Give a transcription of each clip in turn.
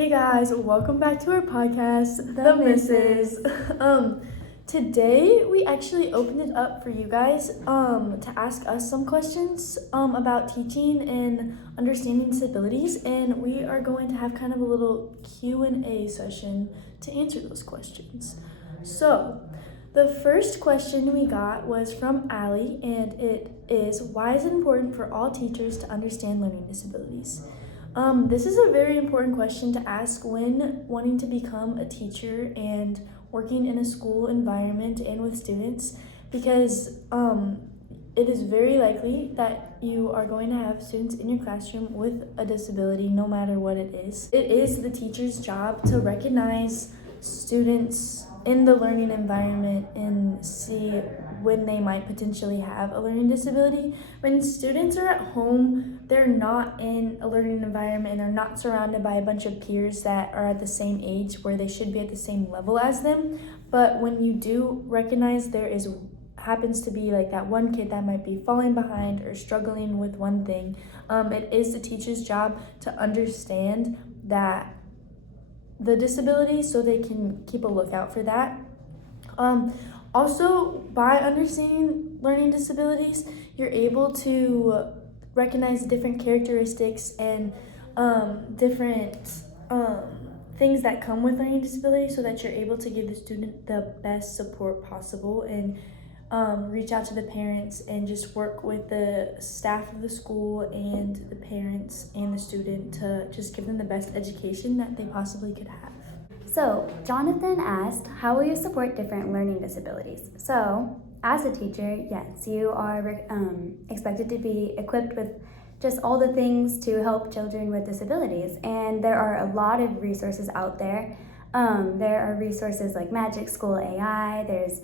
Hey guys, welcome back to our podcast, The Misses. Today we actually opened it up for you guys to ask us some questions about teaching and understanding disabilities, and we are going to have kind of a little Q&A session to answer those questions. So, the first question we got was from Allie, and it is, why is it important for all teachers to understand learning disabilities? This is a very important question to ask when wanting to become a teacher and working in a school environment and with students, because it is very likely that you are going to have students in your classroom with a disability no matter what it is. It is the teacher's job to recognize students in the learning environment and see when they might potentially have a learning disability. When students are at home, they're not in a learning environment and they're not surrounded by a bunch of peers that are at the same age where they should be at the same level as them. But when you do recognize happens to be like that one kid that might be falling behind or struggling with one thing, it is the teacher's job to understand that the disability so they can keep a lookout for that. Also, by understanding learning disabilities, you're able to recognize different characteristics and different things that come with learning disability so that you're able to give the student the best support possible and reach out to the parents and just work with the staff of the school and the parents and the student to just give them the best education that they possibly could have. So, Jonathan asked, how will you support different learning disabilities? So, as a teacher, yes, you are expected to be equipped with just all the things to help children with disabilities. And there are a lot of resources out there. There are resources like Magic School AI, there's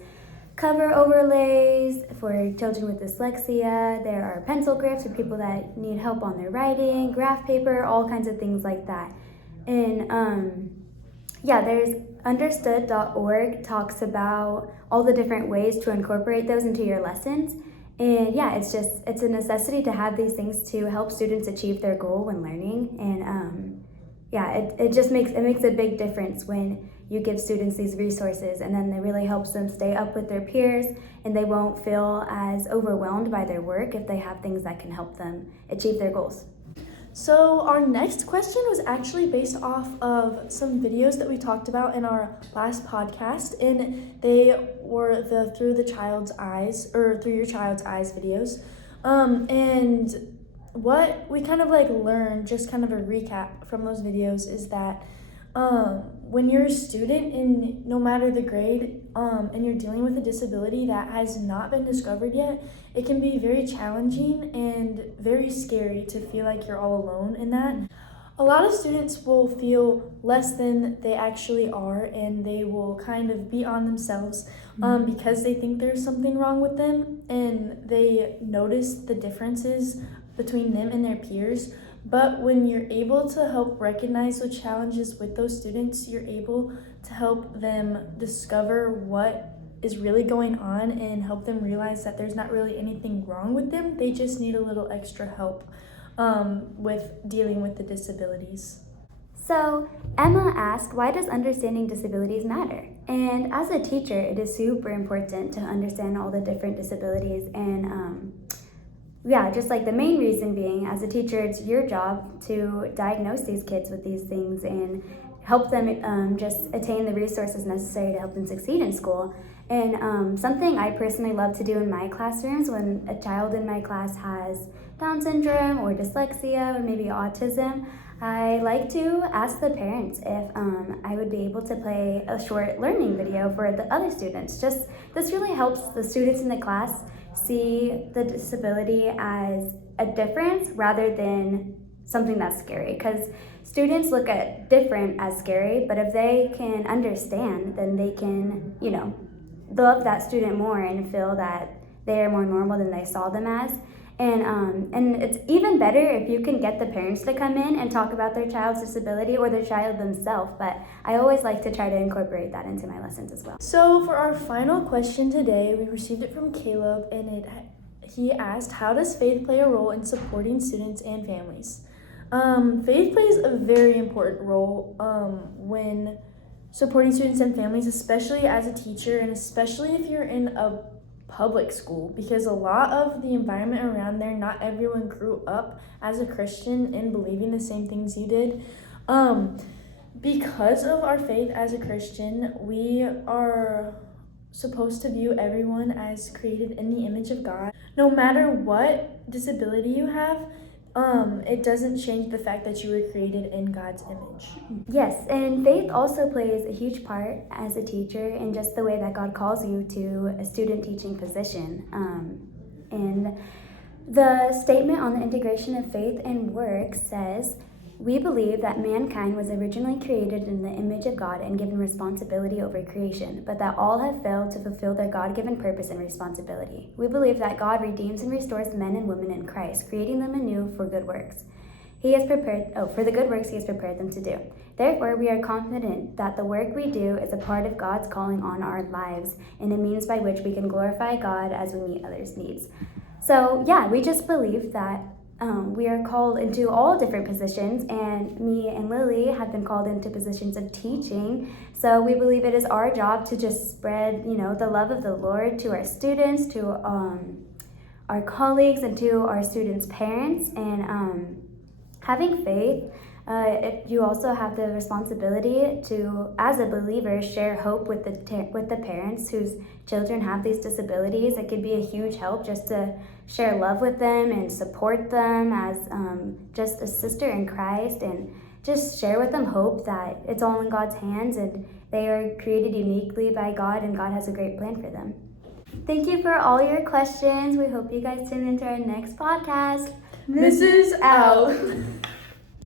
cover overlays for children with dyslexia, there are pencil grips for people that need help on their writing, graph paper, all kinds of things like that. And there's understood.org talks about all the different ways to incorporate those into your lessons. And it's a necessity to have these things to help students achieve their goal when learning. And it makes a big difference when you give students these resources, and then it really helps them stay up with their peers, and they won't feel as overwhelmed by their work if they have things that can help them achieve their goals. So our next question was actually based off of some videos that we talked about in our last podcast, and they were the Through Your Child's Eyes videos. And what we kind of learned, just kind of a recap from those videos, is that when you're a student in no matter the grade and you're dealing with a disability that has not been discovered yet, it can be very challenging and very scary to feel like you're all alone in that. A lot of students will feel less than they actually are, and they will kind of be on themselves because they think there's something wrong with them, and they notice the differences between them and their peers. But when you're able to help recognize the challenges with those students, you're able to help them discover what is really going on and help them realize that there's not really anything wrong with them. They just need a little extra help with dealing with the disabilities. So, Emma asked, why does understanding disabilities matter? And as a teacher, it is super important to understand all the different disabilities. And just like the main reason being, as a teacher, it's your job to diagnose these kids with these things and help them just attain the resources necessary to help them succeed in school. And something I personally love to do in my classrooms when a child in my class has Down syndrome or dyslexia or maybe autism, I like to ask the parents if I would be able to play a short learning video for the other students. This really helps the students in the class see the disability as a difference rather than something that's scary, because students look at different as scary, but if they can understand, then they can, love that student more and feel that they are more normal than they saw them as. And it's even better if you can get the parents to come in and talk about their child's disability or their child themselves, but I always like to try to incorporate that into my lessons as well. So for our final question today, we received it from Caleb, and he asked, how does faith play a role in supporting students and families? Faith plays a very important role when supporting students and families, especially as a teacher and especially if you're in a public school, because a lot of the environment around there, not everyone grew up as a Christian and believing the same things you did. Because of our faith as a Christian, we are supposed to view everyone as created in the image of God. No matter what disability you have, it doesn't change the fact that you were created in God's image. Yes, and faith also plays a huge part as a teacher in just the way that God calls you to a student teaching position. And the statement on the integration of faith and work says, "We believe that mankind was originally created in the image of God and given responsibility over creation, but that all have failed to fulfill their God-given purpose and responsibility. We believe that God redeems and restores men and women in Christ, creating them anew for good works. For the good works He has prepared them to do. Therefore, we are confident that the work we do is a part of God's calling on our lives and a means by which we can glorify God as we meet others' needs." So, yeah, we just believe that we are called into all different positions, and me and Lily have been called into positions of teaching. So we believe it is our job to just spread, the love of the Lord to our students, to our colleagues, and to our students' parents. And having faith, you also have the responsibility to, as a believer, share hope with the parents whose children have these disabilities. It could be a huge help just to share love with them and support them as just a sister in Christ, and just share with them hope that it's all in God's hands and they are created uniquely by God and God has a great plan for them. Thank you for all your questions. We hope you guys tune into our next podcast. Mrs. out.